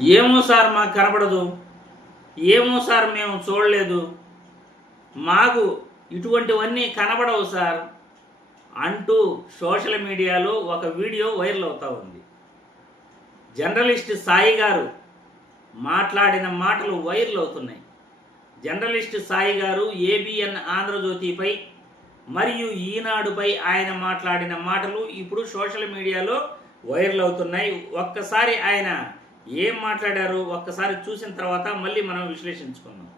ఏమో సార్ మాకు కనపడదు ఏమో సార్ మేము చూడలేదు. మాకు ఇటువంటివన్నీ కనబడవు సార్ అంటూ సోషల్ మీడియాలో ఒక వీడియో వైరల్ అవుతా ఉంది. జర్నలిస్ట్ సాయి గారు మాట్లాడిన మాటలు వైరల్ అవుతున్నాయి. జర్నలిస్ట్ సాయి గారు ఏబిఎన్ ఆంధ్రజ్యోతిపై మరియు ఈనాడుపై ఆయన మాట్లాడిన మాటలు ఇప్పుడు సోషల్ మీడియాలో వైరల్ అవుతున్నాయి. ఒక్కసారి ఆయన ఏం మాట్లాడారు? ఒక్కసారి చూసిన తర్వాత మళ్ళీ మనం విశ్లేషించుకుందాం.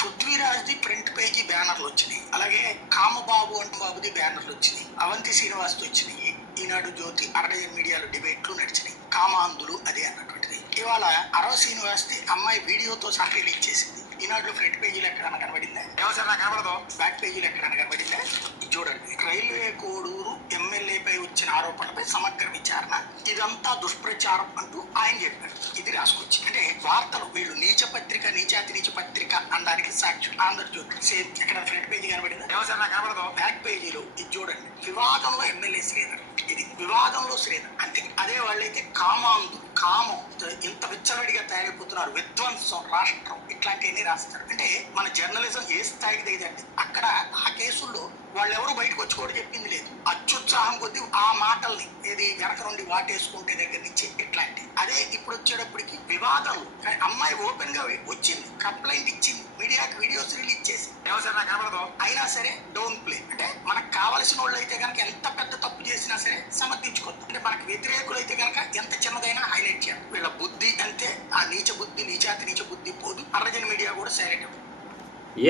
పృథ్వీరాజ్ది ప్రింట్ పేజీ బ్యానర్లు వచ్చినాయి. అలాగే కామబాబు అంటూ బాబుది బ్యానర్లు వచ్చినాయి. అవంతి శ్రీనివాస్ది వచ్చినాయి. ఈనాడు జ్యోతి అరడయ మీడియాలో డిబేట్లు నడిచినాయి. కామాంధులు అది అన్నటువంటిది. ఇవాళ అరవ శ్రీనివాస్ది అమ్మాయి వీడియోతో సహా రిలీజ్ చేసింది. ఈనాడులో ఫ్రంట్ పేజీలో ఎక్కడైనా కనబడిందా? ఎవరు నాకు కనబడదు. బ్యాక్ పేజీలో ఎక్కడైనా కనబడిందా? ఇది చూడండి. రైల్వే కోడూరు ఎమ్మెల్యేపై వచ్చిన ఆరోపణలపై సమగ్ర విచారణ ఇదంతా దుష్ప్రచారం అంటూ ఆయన చెప్పాడు. ఇది రాసుకొచ్చి. అంటే వార్తలు వీళ్ళు నీచ పత్రిక నీచాతి నీచ పత్రిక అనడానికి సాక్ష్యం. ఆంధ్రజ్యోతి సేమ్ ఇక్కడ ఫ్రంట్ పేజీ కనబడిందా? నాకు కనబడదు. బ్యాక్ పేజీలో ఇది చూడండి. వివాదంలో ఎమ్మెల్యే శ్రీధర్. ఇది వివాదంలో శ్రీధర్. అంతే. అదే వాళ్ళైతే కామాంధులు కామం. ఇంత విచ్చలవిడిగా తయారైపోతున్నారు. విధ్వంసం రాష్ట్రం ఇట్లాంటివన్నీ రాస్తారు. అంటే మన జర్నలిజం ఏ స్థాయికి దిగదండి. అక్కడ ఆ కేసుల్లో వాళ్ళెవరూ బయటకు వచ్చి కూడా చెప్పింది లేదు. అత్యుత్సాహం కొద్దీ ఆ మాటల్ని ఏది వెనక నుండి వాటేసుకుంటే దగ్గర నుంచి ఇట్లాంటి అదే ఇప్పుడు వచ్చేటప్పటికి వివాదం. కానీ అమ్మాయి ఓపెన్గా వచ్చింది కంప్లైంట్ ఇచ్చింది మీడియాకి వీడియోస్ రిలీజ్ చేసి ఎవరు నాకు కనబడదు అయినా సరే డౌన్ ప్లే. అంటే మనకు కావలసిన వాళ్ళు అయితే కనుక ఎంత పెద్ద తప్పు చేసినా సరే సమర్థించుకోవద్దు. అంటే మనకు వ్యతిరేకులు అయితే కనుక ఎంత చిన్నదైనా హైలైట్ చేయాలి. వీళ్ళ బుద్ధి అంతే ఆ నీచ బుద్ధి నీచాతి నీచ బుద్ధి పోదు. అర్జున మీడియా కూడా సైలెంట్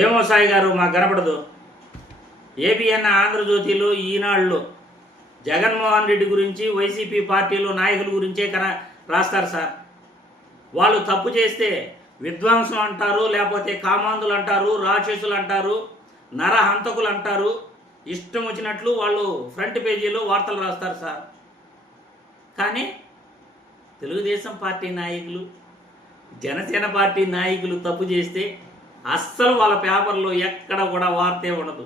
ఏమో సాయి గారు మాకు కనపడదు. ఏబిఎన్ ఆంధ్రజ్యోతిలో ఈనాడులో జగన్మోహన్ రెడ్డి గురించి వైసీపీ పార్టీలో నాయకుల గురించే రాస్తారు సార్. వాళ్ళు తప్పు చేస్తే విధ్వంసం అంటారు లేకపోతే కామాంధులు అంటారు రాక్షసులు అంటారు నరహంతకులు అంటారు. ఇష్టం వచ్చినట్లు వాళ్ళు ఫ్రంట్ పేజీలో వార్తలు రాస్తారు సార్. కానీ తెలుగుదేశం పార్టీ నాయకులు జనసేన పార్టీ నాయకులు తప్పు చేస్తే అస్సలు వాళ్ళ పేపర్లో ఎక్కడ కూడా వార్తే ఉండదు.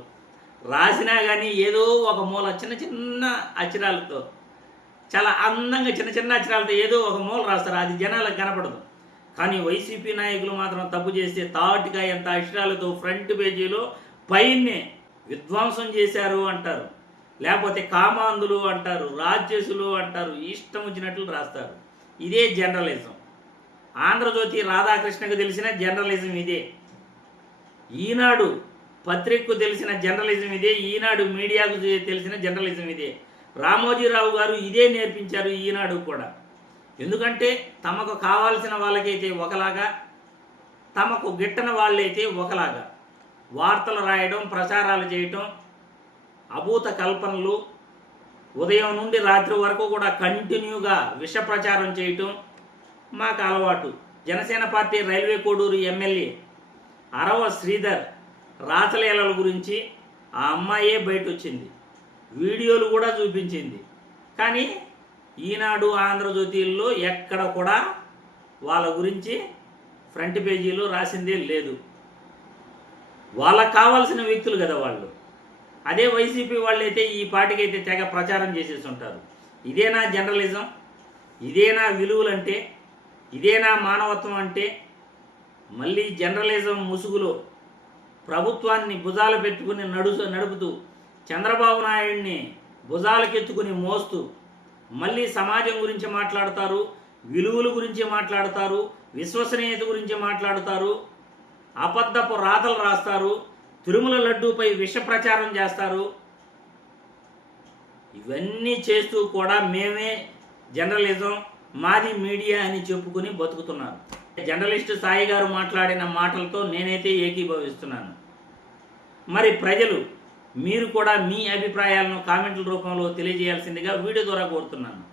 రాసినా కానీ ఏదో ఒక మూల చిన్న చిన్న అక్షరాలతో చాలా అందంగా చిన్న చిన్న అక్షరాలతో ఏదో ఒక మూల రాస్తారు. అది జనాలకు కనపడదు. కానీ వైసీపీ నాయకులు మాత్రం తప్పు చేస్తే తాటిగా ఎంత అక్షరాలతో ఫ్రంట్ పేజీలో పైనే విధ్వంసం చేశారు అంటారు. లేకపోతే కామాంధులు అంటారు రాజ్యసులు అంటారు ఇష్టం వచ్చినట్లు రాస్తారు. ఇదే జర్నలిజం. ఆంధ్రజ్యోతి రాధాకృష్ణకు తెలిసిన జర్నలిజం ఇదే. ఈనాడు పత్రికకు తెలిసిన జర్నలిజం ఇదే ఈనాడు మీడియాకు తెలిసిన జర్నలిజం ఇదే. రామోజీరావు గారు ఇదే నేర్పించారు ఈనాడు కూడా. ఎందుకంటే తమకు కావాల్సిన వాళ్ళకైతే ఒకలాగా తమకు గిట్టన వాళ్ళైతే ఒకలాగా. వార్తలు రాయడం ప్రచారాలు చేయటం అభూత కల్పనలు ఉదయం నుండి రాత్రి వరకు కూడా కంటిన్యూగా విష ప్రచారం చేయటం మాకు అలవాటు. Janasena party railway Koduru MLA Arava Sridhar రాచలీలల గురించి ఆ అమ్మాయే బయట వచ్చింది వీడియోలు కూడా చూపించింది. కానీ ఈనాడు ఆంధ్రజ్యోతిల్లో ఎక్కడ కూడా వాళ్ళ గురించి ఫ్రంట్ పేజీలో రాసిందే లేదు. వాళ్ళకు కావాల్సిన వ్యక్తులు కదా వాళ్ళు. అదే వైసీపీ వాళ్ళైతే ఈ పార్టీకైతే తెగ ప్రచారం చేసేసి ఉంటారు. ఇదేనా జర్నలిజం ఇదేనా విలువలంటే ఇదేనా మానవత్వం అంటే మళ్ళీ జర్నలిజం ముసుగులో ప్రభుత్వాన్ని భుజాలు పెట్టుకుని నడు నడుపుతూ చంద్రబాబు నాయుడిని భుజాలకెత్తుకుని మోస్తూ మళ్ళీ సమాజం గురించి మాట్లాడతారు విలువల గురించి మాట్లాడతారు విశ్వసనీయత గురించి మాట్లాడతారు అబద్ధపు రాతలు రాస్తారు తిరుమల లడ్డూపై విష ప్రచారం చేస్తారు. ఇవన్నీ చేస్తూ కూడా మేమే జర్నలిజం మాది మీడియా అని చెప్పుకుని బతుకుతున్నారు. జర్నలిస్ట్ సాయి గారు మాట్లాడిన మాటలతో నేనైతే ఏకీభవిస్తున్నాను. మరి ప్రజలు మీరు కూడా మీ అభిప్రాయాలను కామెంట్ల రూపంలో తెలియజేయాల్సిందిగా వీడియో ద్వారా కోరుతున్నాను.